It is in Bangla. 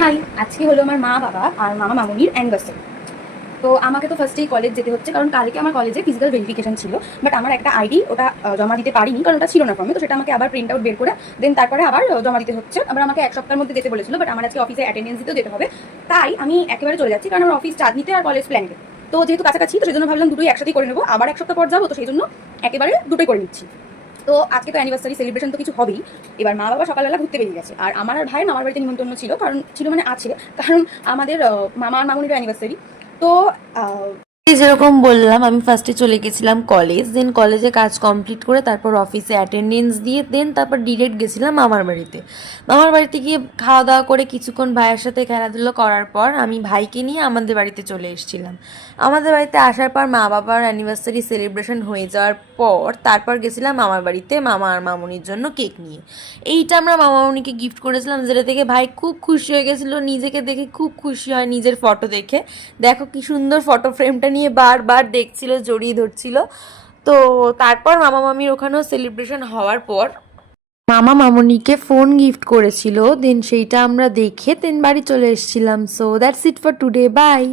হাই, আজকে হলো আমার মা বাবা আর মামা মামুনির অ্যানিভার্সারি। তো আমাকে তো ফার্স্টেই কলেজ যেতে হচ্ছে, কারণ কালকে আমার কলেজে ফিজিক্যাল ভেরিফিকেশন ছিল। বাট আমার একটা আইডি ওটা জমা দিতে পারিনি, কারণ ওটা ছিল না ফর্মে। তো সেটা আমাকে আবার প্রিন্ট আউট বের করে দেন তারপরে আবার জমা দিতে হচ্ছে। আবার আমাকে এক সপ্তাহের মধ্যে যেতে বলেছিল, বাট আমার আজকে অফিসে অ্যাটেন্ডেন্স দিতেও যেতে হবে। তাই আমি একেবারে চলে যাচ্ছি, কারণ আমার অফিস চাঁদনিতে আর কলেজ প্ল্যানেটে। তো যেহেতু কাছাকাছি, তো সেই জন্য ভাবলাম দুটোই একসাথেই করে নেবো। আবার এক সপ্তাহ পর যাবো, তো সেই জন্য একেবারে দুটোই করে নিচ্ছি। তো আজকে তো অ্যানিভার্সারি সেলিব্রেশন তো কিছু হবেই। এবার মা বাবা সকালবেলা ঘুরতে বেরিয়ে গেছে, আর আমার আর ভাইয়ের মামার বাড়িতে নিমন্ত্রণ ছিল, কারণ ছিল মানে আছে, কারণ আমাদের মামা আর মামুনিরও অ্যানিভার্সারি। তো যেরকম বললাম, আমি ফার্স্টে চলে গেছিলাম কলেজ, দেন কলেজে কাজ কমপ্লিট করে তারপর অফিসে অ্যাটেন্ডেন্স দিয়ে দেন তারপর ডিরেক্ট গেছিলাম মামার বাড়িতে। মামার বাড়িতে গিয়ে খাওয়া দাওয়া করে কিছুক্ষণ ভাইয়ের সাথে খেলাধুলো করার পর আমি ভাইকে নিয়ে আমাদের বাড়িতে চলে এসেছিলাম। আমাদের বাড়িতে আসার পর মা বাবার অ্যানিভার্সারি সেলিব্রেশন হয়ে যাওয়ার পর তারপর গেছিলাম মামার বাড়িতে মামা আর মামুনির জন্য কেক নিয়ে। এইটা আমরা মামা মামুনিকে গিফট করেছিলাম, যেটা থেকে ভাই খুব খুশি হয়ে গেছিলো, নিজেকে দেখে খুব খুশি হয় নিজের ফটো দেখে। দেখো কি সুন্দর ফটো ফ্রেমটা নিয়ে বারবার দেখছিল, জড়িয়ে ধরছিল। তো তারপর মামা মামির ওখানেও সেলিব্রেশন হওয়ার পর মামা মামুনিকে ফোন গিফট করেছিল, দেন সেইটা আমরা দেখে দেন বাড়ি চলে এসেছিলাম। So that's it for today, by.